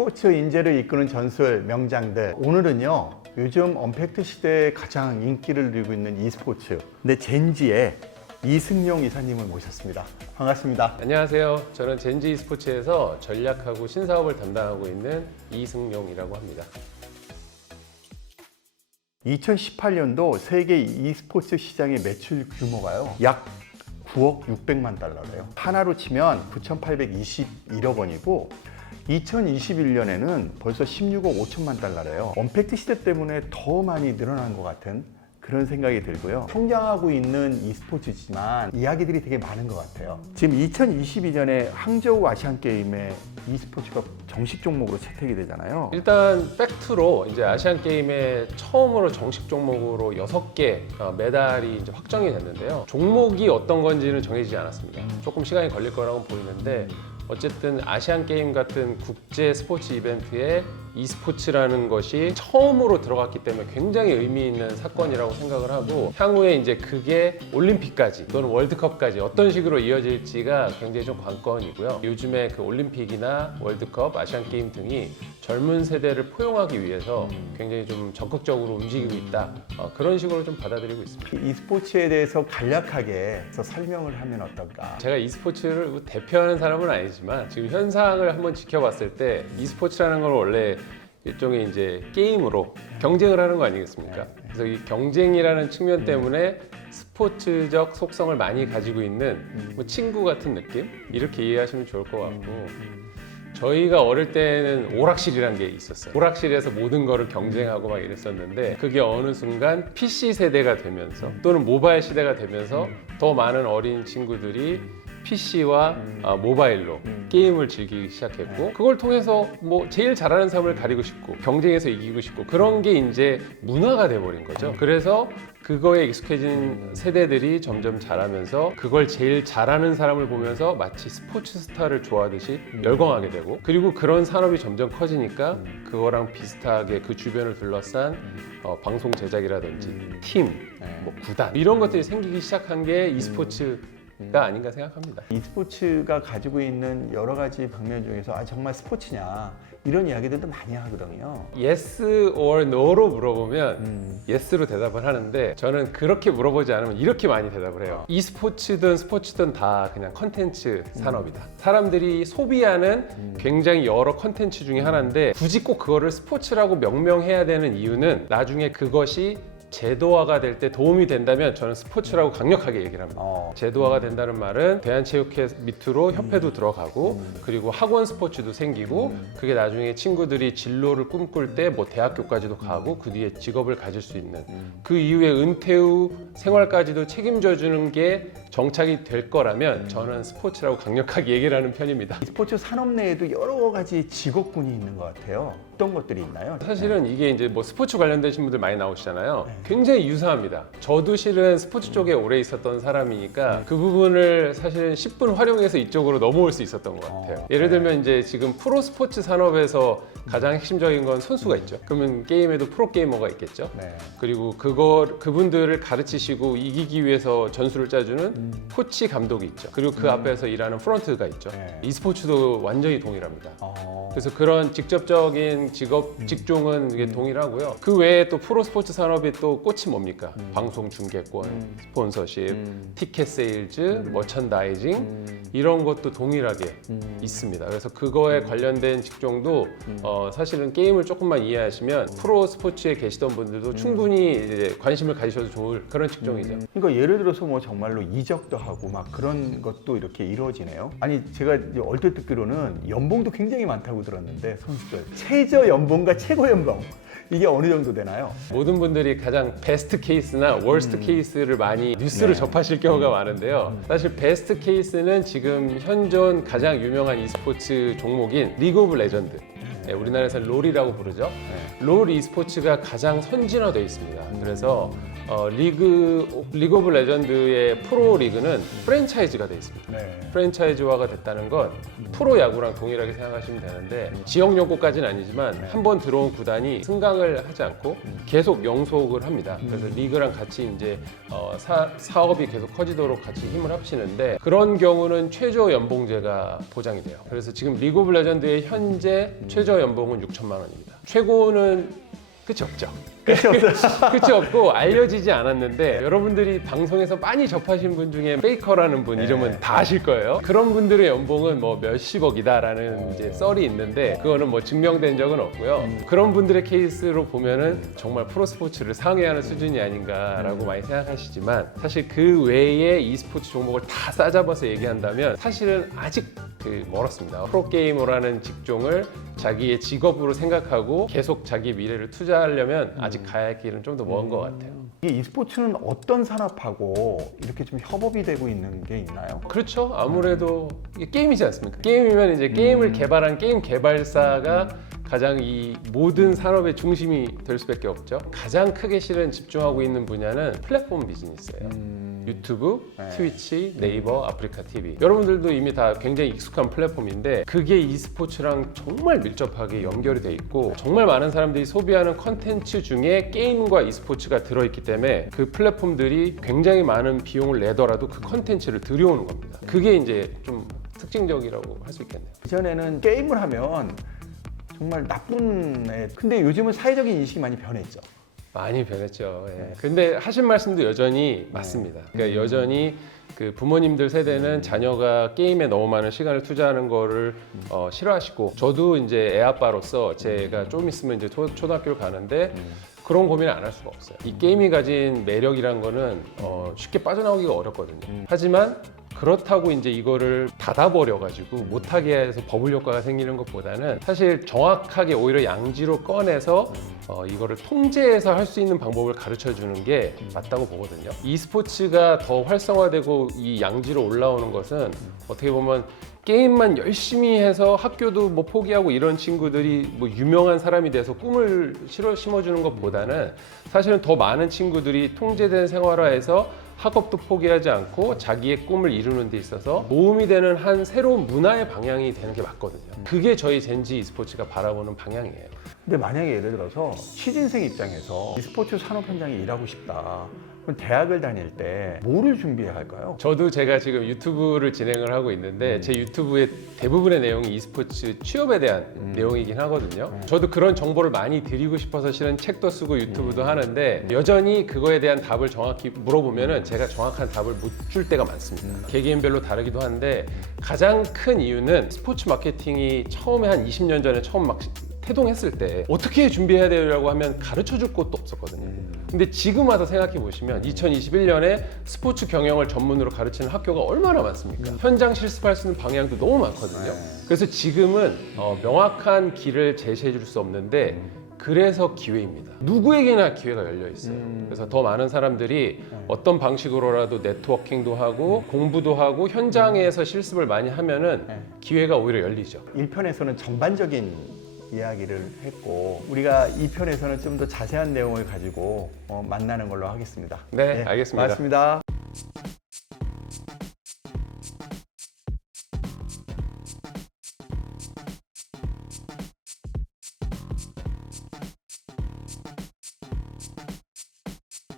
스포츠 인재를 이끄는 전설 명장들. 오늘은요, 요즘 언팩트 시대에 가장 인기를 누리고 있는 e스포츠, 근데 젠지의 이승용 이사님을 모셨습니다. 반갑습니다. 안녕하세요. 저는 젠지 e스포츠에서 전략하고 신사업을 담당하고 있는 이승용이라고 합니다. 2018년도 세계 e스포츠 시장의 매출 규모가요, 약 9억 600만 달러래요. 하나로 치면 9,821억 원이고 2021년에는 벌써 16억 5천만 달러래요. 언팩트 시대 때문에 더 많이 늘어난 것 같은 그런 생각이 들고요. 성장하고 있는 e스포츠지만 이야기들이 되게 많은 것 같아요. 지금 2022년에 항저우 아시안게임에 e스포츠가 정식 종목으로 채택이 되잖아요. 일단 팩트로 이제 아시안 게임에 처음으로 정식 종목으로 6개 메달이 이제 확정이 됐는데요. 종목이 어떤 건지는 정해지지 않았습니다. 조금 시간이 걸릴 거라고 보이는데 어쨌든 아시안 게임 같은 국제 스포츠 이벤트에 e스포츠라는 것이 처음으로 들어갔기 때문에 굉장히 의미 있는 사건이라고 생각을 하고, 향후에 이제 그게 올림픽까지 또는 월드컵까지 어떤 식으로 이어질지가 굉장히 좀 관건이고요. 요즘에 그 올림픽이나 월드컵, 아시안 게임 등이 젊은 세대를 포용하기 위해서 굉장히 좀 적극적으로 움직이고 있다. 그런 식으로 좀 받아들이고 있습니다. e스포츠에 대해서 간략하게 설명을 하면 어떨까? 제가 e스포츠를 대표하는 사람은 아니지만 지금 현상을 한번 지켜봤을 때 e스포츠라는 걸 원래 일종의 이제 게임으로 경쟁을 하는 거 아니겠습니까? 그래서 이 경쟁이라는 측면 때문에 스포츠적 속성을 많이 가지고 있는 뭐 친구 같은 느낌? 이렇게 이해하시면 좋을 것 같고, 저희가 어릴 때는 오락실이라는 게 있었어요. 오락실에서 모든 거를 경쟁하고 막 이랬었는데, 그게 어느 순간 PC 세대가 되면서 또는 모바일 시대가 되면서 더 많은 어린 친구들이 PC와 모바일로 게임을 즐기기 시작했고, 그걸 통해서 뭐 제일 잘하는 사람을 가리고 싶고 경쟁에서 이기고 싶고 그런 게 이제 문화가 돼버린 거죠. 그래서 그거에 익숙해진 세대들이 점점 자라면서 그걸 제일 잘하는 사람을 보면서 마치 스포츠 스타를 좋아하듯이 열광하게 되고, 그리고 그런 산업이 점점 커지니까 그거랑 비슷하게 그 주변을 둘러싼 방송 제작이라든지 팀, 뭐 구단 이런 것들이 생기기 시작한 게 e스포츠가 아닌가 생각합니다. e스포츠가 가지고 있는 여러 가지 방면 중에서 정말 스포츠냐 이런 이야기들도 많이 하거든요. Yes or No로 물어보면 Yes로 대답을 하는데, 저는 그렇게 물어보지 않으면 이렇게 많이 대답을 해요. e스포츠든 스포츠든 다 그냥 컨텐츠 산업이다. 사람들이 소비하는 굉장히 여러 컨텐츠 중에 하나인데, 굳이 꼭 그거를 스포츠라고 명명해야 되는 이유는 나중에 그것이 제도화가 될 때 도움이 된다면 저는 스포츠라고 강력하게 얘기를 합니다. 제도화가 된다는 말은 대한체육회 밑으로 협회도 들어가고, 그리고 학원 스포츠도 생기고, 그게 나중에 친구들이 진로를 꿈꿀 때 뭐 대학교까지도 가고 그 뒤에 직업을 가질 수 있는, 그 이후에 은퇴 후 생활까지도 책임져 주는 게 정착이 될 거라면 저는 스포츠라고 강력하게 얘기를 하는 편입니다. e스포츠 산업 내에도 여러 가지 직업군이 있는 것 같아요. 어떤 것들이 있나요? 사실은 이게 이제 뭐 스포츠 관련되신 분들 많이 나오시잖아요. 굉장히 유사합니다. 저도 실은 스포츠 쪽에 오래 있었던 사람이니까 그 부분을 사실은 10분 활용해서 이쪽으로 넘어올 수 있었던 것 같아요. 예를 들면 이제 지금 프로 스포츠 산업에서 가장 핵심적인 건 선수가 있죠. 그러면 게임에도 프로 게이머가 있겠죠. 그리고 그분들을 가르치시고 이기기 위해서 전술을 짜주는 코치 감독이 있죠. 그리고 그 앞에서 일하는 프런트가 있죠. e스포츠도 완전히 동일합니다. 그래서 그런 직접적인 직종은 이게 동일하고요. 그 외에 또 프로 스포츠 산업이 또 꽃이 뭡니까? 방송 중계권, 스폰서십, 티켓 세일즈, 머천다이징 이런 것도 동일하게 있습니다. 그래서 그거에 관련된 직종도 사실은 게임을 조금만 이해하시면 프로 스포츠에 계시던 분들도 충분히 이제 관심을 가지셔도 좋을 그런 직종이죠. 그러니까 예를 들어서 뭐 정말로 이적도 하고 막 그런 것도 이렇게 이루어지네요. 아니 제가 얼핏 듣기로는 연봉도 굉장히 많다고 들었는데, 선수들 최저 연봉과 최고 연봉 이게 어느 정도 되나요? 모든 분들이 가장 베스트 케이스나 워스트 케이스를 많이 뉴스를 접하실 경우가 많은데요. 사실 베스트 케이스는 지금 현존 가장 유명한 e스포츠 종목인 리그 오브 레전드, 우리나라에서는 롤이라고 부르죠. 롤 e스포츠가 가장 선진화되어 있습니다. 그래서 리그 오브 레전드의 프로 리그는 프랜차이즈가 돼 있습니다. 네. 프랜차이즈화가 됐다는 건 프로 야구랑 동일하게 생각하시면 되는데 지역 연고까지는 아니지만 한 번 들어온 구단이 승강을 하지 않고 계속 영속을 합니다. 그래서 리그랑 같이 이제 사업이 계속 커지도록 같이 힘을 합치는데 그런 경우는 최저 연봉제가 보장이 돼요. 그래서 지금 리그 오브 레전드의 현재 최저 연봉은 6천만 원입니다. 최고는 끝이 없죠. 끝이 없고 알려지지 않았는데 여러분들이 방송에서 많이 접하신 분 중에 페이커라는 분 이름은 다 아실 거예요. 그런 분들의 연봉은 뭐 몇십억이다라는 이제 썰이 있는데 그거는 뭐 증명된 적은 없고요. 그런 분들의 케이스로 보면은 정말 프로스포츠를 상회하는 수준이 아닌가라고 많이 생각하시지만 사실 그 외에 e스포츠 종목을 다 싸잡아서 얘기한다면 사실은 아직 멀었습니다. 프로게이머라는 직종을 자기의 직업으로 생각하고 계속 자기 미래를 투자하려면 아직 가야 할 길은 좀 더 먼 것 같아요. 이 e스포츠는 어떤 산업하고 이렇게 좀 협업이 되고 있는 게 있나요? 그렇죠. 아무래도 이게 게임이지 않습니까? 게임이면 이제 게임을 개발한 게임 개발사가 가장 이 모든 산업의 중심이 될 수밖에 없죠. 가장 크게 실은 집중하고 있는 분야는 플랫폼 비즈니스예요. 유튜브, 트위치, 네이버, 아프리카 TV. 여러분들도 이미 다 굉장히 익숙한 플랫폼인데 그게 e스포츠랑 정말 밀접하게 연결이 돼 있고 정말 많은 사람들이 소비하는 컨텐츠 중에 게임과 e스포츠가 들어있기 때문에 그 플랫폼들이 굉장히 많은 비용을 내더라도 그 컨텐츠를 들여오는 겁니다. 그게 이제 좀 특징적이라고 할 수 있겠네요. 이전에는 게임을 하면 정말 나쁜 애. 근데 요즘은 사회적인 인식이 많이 변했죠. 많이 변했죠. 예. 근데 하신 말씀도 여전히 맞습니다. 그러니까 여전히 그 부모님들 세대는 자녀가 게임에 너무 많은 시간을 투자하는 거를 싫어하시고 저도 이제 애 아빠로서 제가 좀 있으면 이제 초등학교를 가는데 그런 고민을 안 할 수가 없어요. 이 게임이 가진 매력이란 거는 쉽게 빠져나오기가 어렵거든요. 하지만 그렇다고 이제 이거를 닫아버려가지고 못하게 해서 버블 효과가 생기는 것보다는 사실 정확하게 오히려 양지로 꺼내서 이거를 통제해서 할 수 있는 방법을 가르쳐 주는 게 맞다고 보거든요. e스포츠가 더 활성화되고 이 양지로 올라오는 것은 어떻게 보면 게임만 열심히 해서 학교도 뭐 포기하고 이런 친구들이 뭐 유명한 사람이 돼서 꿈을 심어주는 것보다는 사실은 더 많은 친구들이 통제된 생활화에서 학업도 포기하지 않고 자기의 꿈을 이루는 데 있어서 도움이 되는 한 새로운 문화의 방향이 되는 게 맞거든요. 그게 저희 젠지 e스포츠가 바라보는 방향이에요. 근데 만약에 예를 들어서 취준생 입장에서 e스포츠 산업 현장에 일하고 싶다. 그럼 대학을 다닐 때 뭐를 준비해야 할까요? 저도 제가 지금 유튜브를 진행을 하고 있는데 제 유튜브의 대부분의 내용이 e스포츠 취업에 대한 내용이긴 하거든요. 저도 그런 정보를 많이 드리고 싶어서 실은 책도 쓰고 유튜브도 하는데 여전히 그거에 대한 답을 정확히 물어보면은 제가 정확한 답을 못 줄 때가 많습니다. 개개인별로 다르기도 한데 가장 큰 이유는 스포츠 마케팅이 처음에 한 20년 전에 처음 막 태동했을 때 어떻게 준비해야 되려고 하면 가르쳐 줄 곳도 없었거든요. 근데 지금 와서 생각해 보시면 2021년에 스포츠 경영을 전문으로 가르치는 학교가 얼마나 많습니까? 현장 실습할 수 있는 방향도 너무 많거든요. 그래서 지금은 명확한 길을 제시해 줄 수 없는데 그래서 기회입니다. 누구에게나 기회가 열려 있어요. 그래서 더 많은 사람들이 어떤 방식으로라도 네트워킹도 하고 공부도 하고 현장에서 실습을 많이 하면은 기회가 오히려 열리죠. 1편에서는 전반적인 이야기를 했고 우리가 2편에서는 좀 더 자세한 내용을 가지고 만나는 걸로 하겠습니다. 네, 알겠습니다. 고맙습니다.